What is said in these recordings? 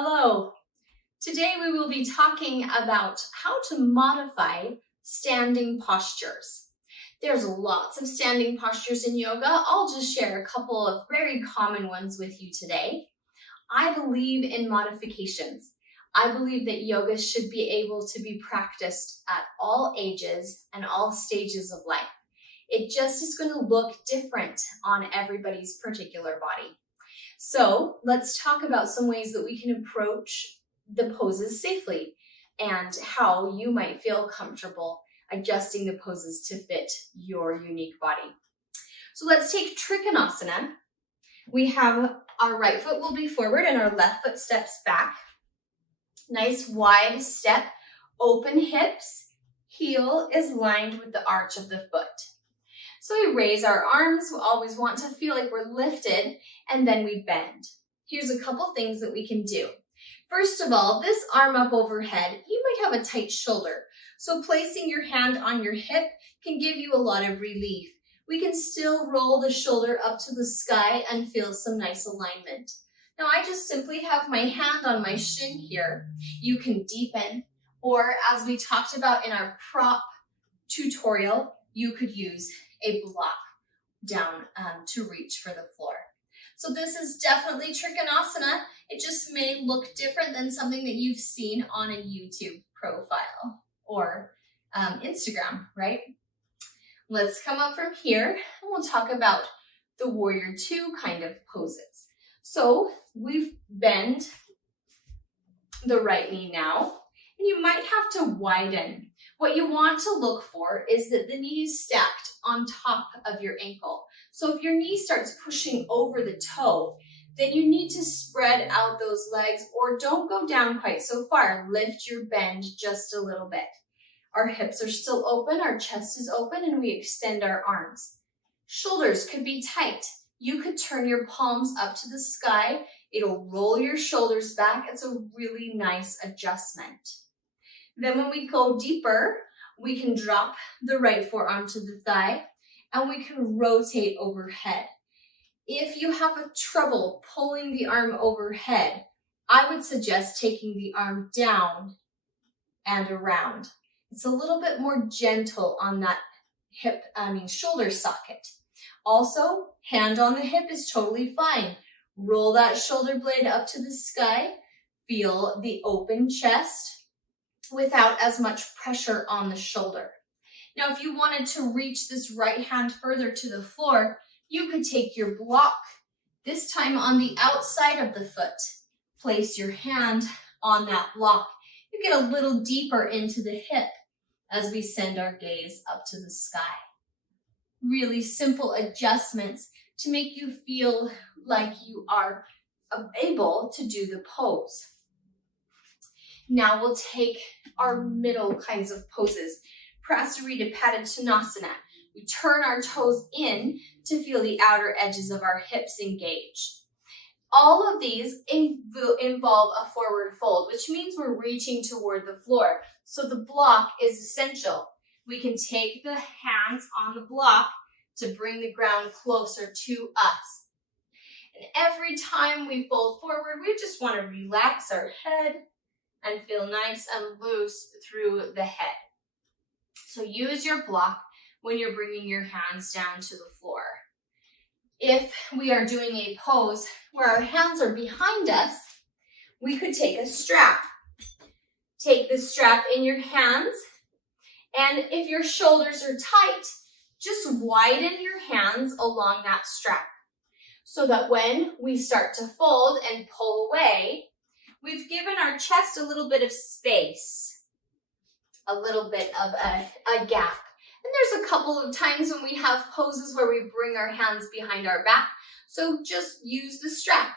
Hello. Today we will be talking about how to modify standing postures. There's lots of standing postures in yoga. I'll just share a couple of very common ones with you today. I believe in modifications. I believe that yoga should be able to be practiced at all ages and all stages of life. It just is going to look different on everybody's particular body. So let's talk about some ways that we can approach the poses safely and how you might feel comfortable adjusting the poses to fit your unique body. So let's take Trikonasana. We have our right foot will be forward and our left foot steps back. Nice wide step, open hips, heel is lined with the arch of the foot. So we raise our arms, we always want to feel like we're lifted, and then we bend. Here's a couple things that we can do. First of all, this arm up overhead, you might have a tight shoulder. So placing your hand on your hip can give you a lot of relief. We can still roll the shoulder up to the sky and feel some nice alignment. Now I just simply have my hand on my shin here. You can deepen, or as we talked about in our prop tutorial, you could use a block down to reach for the floor. So this is definitely Trikonasana. It just may look different than something that you've seen on a YouTube profile or Instagram, right? Let's come up from here and we'll talk about the Warrior Two kind of poses. So we've bent the right knee now, and you might have to widen. What you want to look for is that the knee is stacked on top of your ankle. So if your knee starts pushing over the toe, then you need to spread out those legs, or don't go down quite so far. Lift your bend just a little bit. Our hips are still open, our chest is open, and we extend our arms. Shoulders could be tight. You could turn your palms up to the sky. It'll roll your shoulders back. It's a really nice adjustment. Then when we go deeper, we can drop the right forearm to the thigh and we can rotate overhead. If you have a trouble pulling the arm overhead, I would suggest taking the arm down and around. It's a little bit more gentle on that shoulder socket. Also, hand on the hip is totally fine. Roll that shoulder blade up to the sky. Feel the open chest without as much pressure on the shoulder. Now, if you wanted to reach this right hand further to the floor, you could take your block, this time on the outside of the foot. Place your hand on that block. You get a little deeper into the hip as we send our gaze up to the sky. Really simple adjustments to make you feel like you are able to do the pose. Now we'll take our middle kinds of poses. Prasarita Padottanasana. We turn our toes in to feel the outer edges of our hips engage. All of these involve a forward fold, which means we're reaching toward the floor. So the block is essential. We can take the hands on the block to bring the ground closer to us. And every time we fold forward, we just want to relax our head and feel nice and loose through the head. So use your block when you're bringing your hands down to the floor. If we are doing a pose where our hands are behind us, we could take a strap. Take the strap in your hands, and if your shoulders are tight, just widen your hands along that strap so that when we start to fold and pull away, we've given our chest a little bit of space, a little bit of a gap. And there's a couple of times when we have poses where we bring our hands behind our back. So just use the strap.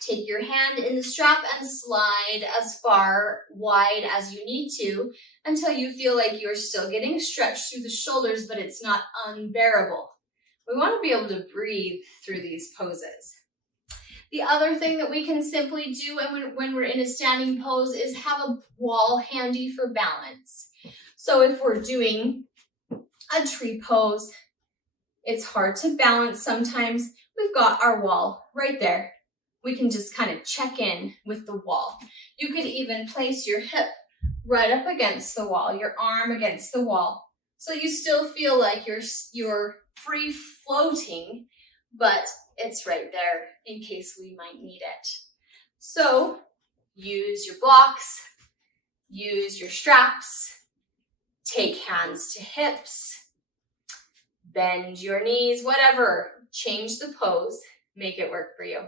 Take your hand in the strap and slide as far wide as you need to until you feel like you're still getting stretched through the shoulders, but it's not unbearable. We want to be able to breathe through these poses. The other thing that we can simply do when we're in a standing pose is have a wall handy for balance. So if we're doing a tree pose, it's hard to balance sometimes. We've got our wall right there. we can just kind of check in with the wall. You could even place your hip right up against the wall, your arm against the wall. So you still feel like you're free floating, but it's right there in case we might need it. So use your blocks, use your straps, take hands to hips, bend your knees, whatever. Change the pose, make it work for you.